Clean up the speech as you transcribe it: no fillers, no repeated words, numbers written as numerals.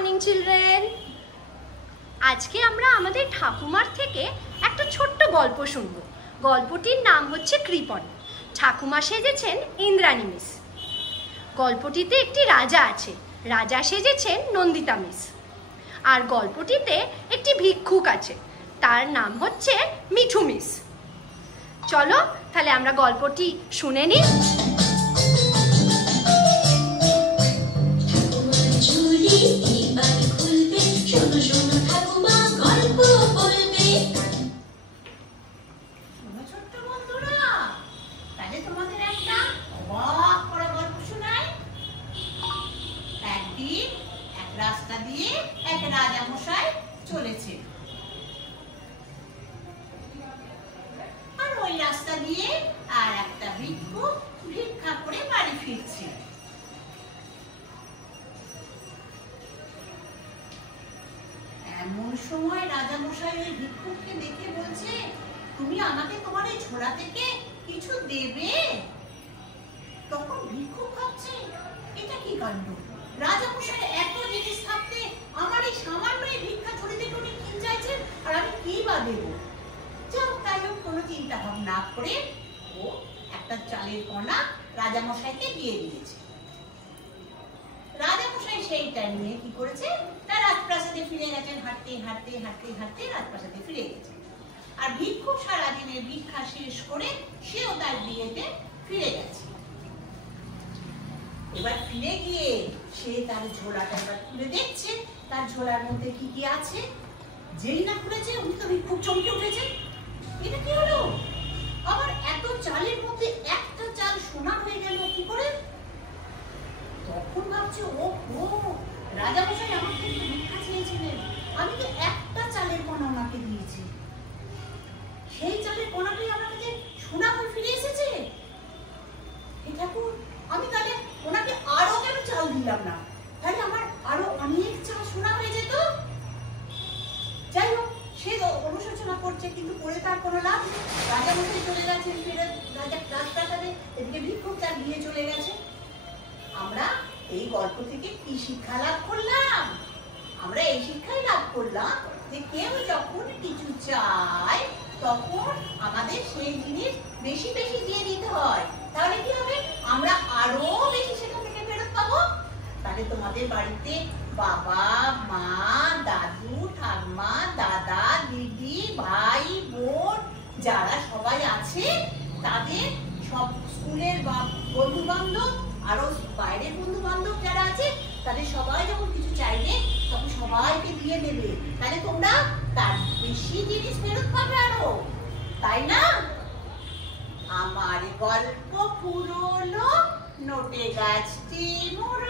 Morning children. আজকে আমরা আমাদের ঠাকুমার থেকে একটা ছোট্ট গল্প শুনব। গল্পটির নাম হচ্ছে কৃপণ। ঠাকুমা সেজেছেন ইন্দ্রাণী মিস। গল্পটিতে একটি রাজা আছে, রাজা সেজেছেন নন্দিতা মিস। আর গল্পটিতে একটি ভিক্ষুক আছে, তার নাম হচ্ছে মিঠু মিস। চলো তাহলে আমরা গল্পটি শুনে নিই। রাস্তা দিয়ে এক রাজা মশাই চলেছে, আর ওই রাস্তা দিয়ে আর একটা ভিক্ষুক ভিক্ষা করে বাড়ি ফিরছে। এমন সময় রাজা মশাই ওই ভিক্ষুককে দেখে বলছে, তুমি আমাকে তোমার এই ঝোলা থেকে কিছু দেবে? তখন ভিক্ষুক ভাবছে, এটা কি কাণ্ড, রাজা মশাই এত জিনিস থাকতে আমার এই সামান্য ভিক্ষা ঝুড়ি থেকে উনি কি চাইছেন, আর আমি কি বা দেব? যাও, তাই হোক, কোনো চিন্তা ভাবনা না করে ও একটা চালের কণা রাজা মশাইকে দিয়ে দিয়েছে। রাজা মশাই সেইটা নিয়ে কি করেছে, তার রাজপ্রাসাদে ফিরে গেছেন। হাঁটতে হাঁটতে হাঁটতে হাঁটতে রাজপ্রাসাদে ফিরে গেছে। আর ভিক্ষুক সারাদিনের ভিক্ষা শেষ করে সেও তার বিয়েতে ফিরে গেছে। এবার ফিরে গিয়ে সে তার ঝোলাটা এবার খুলে দেখছে তার ঝোলার মধ্যে কি কি আছে। যেই না খুলেছে উনি তো ভিক্ষুক চমকে উঠেছে, এটা কি হলো, আবার এত চালের মধ্যে একটা চাল সোনা হয়ে গেল কি করে? তখন ভাবছে, ও রাজা মশাই আমার থেকে ভিক্ষা চেয়েছিলেন, আমি তো একটা চালের কণা ওনাকে দিয়েছি, সেই চালের কণাটাই আমার কাছে সোনা হয়ে ফিরে এসেছে। হে ঠাকুর, আমি তাহলে ওনাকে আরো কেন চাল দিলাম না, তাহলে আমার আরো অনেক চাল সোনা হয়ে যেত। যাই হোক, সে অনুশোচনা করছে, কিন্তু করে তার কোনো লাভ নেই। রাজা মশাই চলে গেছেন ফিরে রাজপ্রাসাদে, এদিকে ভিক্ষুক তার বিয়ে চলে গেছে। আমরা এই গল্প থেকে কি শিক্ষা লাভ করলাম? আমরা এই শিক্ষাই লাভ করলাম যে কেউ যখন কিছু চায় তখন আমাদের সেই জিনিস বেশি বেশি দিয়ে দিতে হয়, তাহলে কি হবে, আমরা আরো বেশি সেখান থেকে ফেরত পাবো। তাহলে তোমাদের বাড়িতে বাবা মা দাদু ঠাম্মা দাদা দিদি ভাই বোন যারা সবাই আছে, তাদের সব স্কুলের বন্ধু বান্ধব আরো বাইরের বন্ধু বান্ধব যারা আছে, তাদের সবাই যখন কিছু চাইবে তখন সবাইকে দিয়ে দেবে, তাহলে তোমরা তার বেশি জিনিস ফেরত পাবে আরো, তাই না? আমার গল্প পুরনো, নোটে গাছটি মোড়